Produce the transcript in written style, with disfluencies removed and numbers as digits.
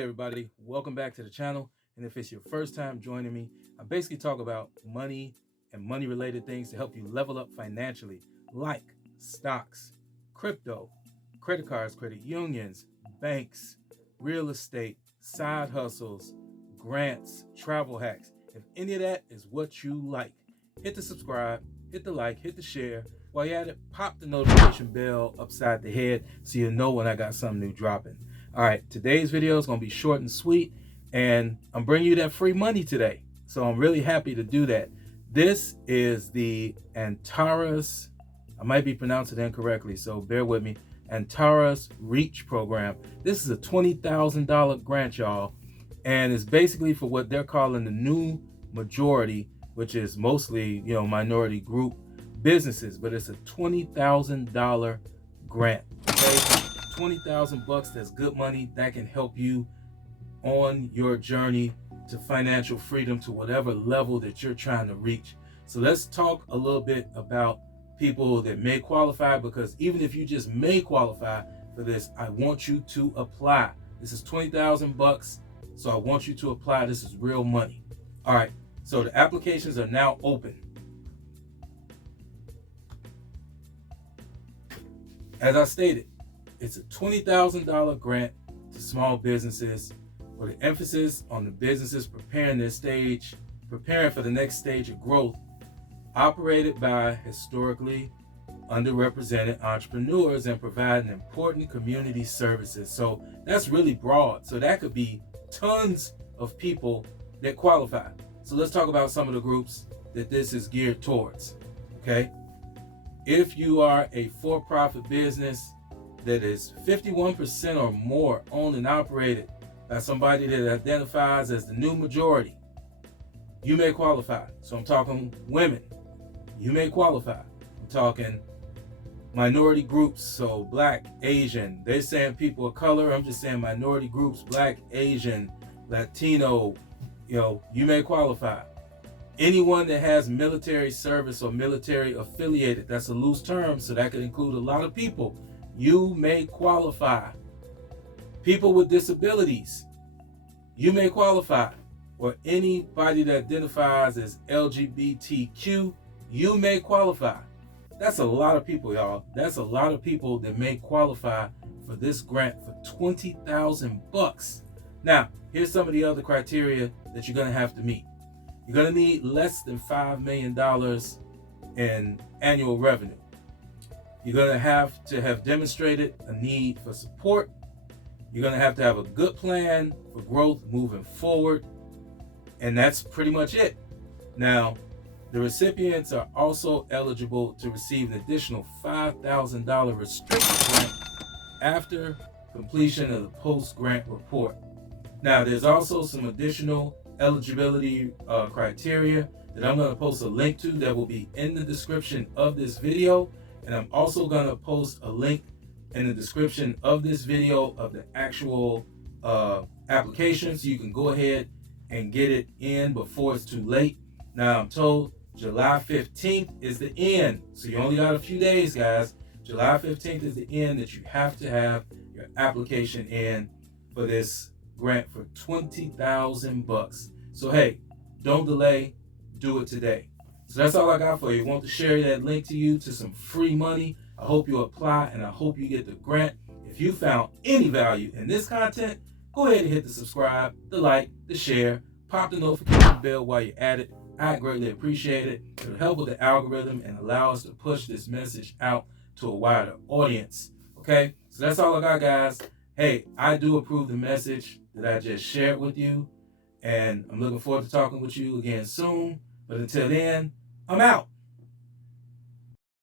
Hey everybody, welcome back to the channel. And if it's your first time joining me, I basically talk about money and money related things to help you level up financially, like stocks, crypto, credit cards, credit unions, banks, real estate, side hustles, grants, travel hacks. If any of that is what you like, hit the subscribe, hit the like, hit the share. While you're at it, pop the notification bell upside the head so you'll know when I got something new dropping. All right, today's video is going to be short and sweet, and I'm bringing you that free money today. So I'm really happy to do that. This is the Antares, I might be pronouncing it incorrectly, so bear with me, Antares Reach Program. This is a $20,000 grant, y'all, and it's basically for what they're calling the new majority, which is mostly, minority group businesses, but it's a $20,000 grant, okay? 20,000 bucks, that's good money that can help you on your journey to financial freedom, to whatever level that you're trying to reach. So let's talk a little bit about people that may qualify, because even if you just may qualify for this, I want you to apply. This is 20,000 bucks, so I want you to apply. This is real money. All right, so the applications are now open. As I stated, it's a $20,000 grant to small businesses with an emphasis on the businesses preparing for the next stage of growth, operated by historically underrepresented entrepreneurs and providing important community services. So that's really broad. So that could be tons of people that qualify. So let's talk about some of the groups that this is geared towards, okay? If you are a for-profit business that is 51% or more owned and operated by somebody that identifies as the new majority, you may qualify. So I'm talking women, you may qualify. I'm talking minority groups, so Black, Asian. They're saying people of color, I'm just saying minority groups, Black, Asian, Latino, you may qualify. Anyone that has military service or military affiliated, that's a loose term, so that could include a lot of people. You may qualify. People with disabilities, you may qualify. Or anybody that identifies as LGBTQ, you may qualify. That's a lot of people, y'all. That's a lot of people that may qualify for this grant for 20,000 bucks. Now, here's some of the other criteria that you're going to have to meet. You're going to need less than $5 million in annual revenue. You're going to have demonstrated a need for support. You're going to have a good plan for growth moving forward. And that's pretty much it. Now, the recipients are also eligible to receive an additional $5,000 restricted grant after completion of the post-grant report. Now, there's also some additional eligibility criteria that I'm going to post a link to that will be in the description of this video. And I'm also going to post a link in the description of this video of the actual application, so you can go ahead and get it in before it's too late. Now, I'm told July 15th is the end. So you only got a few days, guys. July 15th is the end that you have to have your application in for this grant for 20,000 bucks. So hey, don't delay, do it today. So that's all I got for you. I want to share that link to you to some free money. I hope you apply, and I hope you get the grant. If you found any value in this content, go ahead and hit the subscribe, the like, the share, pop the notification bell while you're at it. I greatly appreciate it. It'll help with the algorithm and allow us to push this message out to a wider audience. Okay, so that's all I got, guys. Hey, I do approve the message that I just shared with you, and I'm looking forward to talking with you again soon. But until then, I'm out.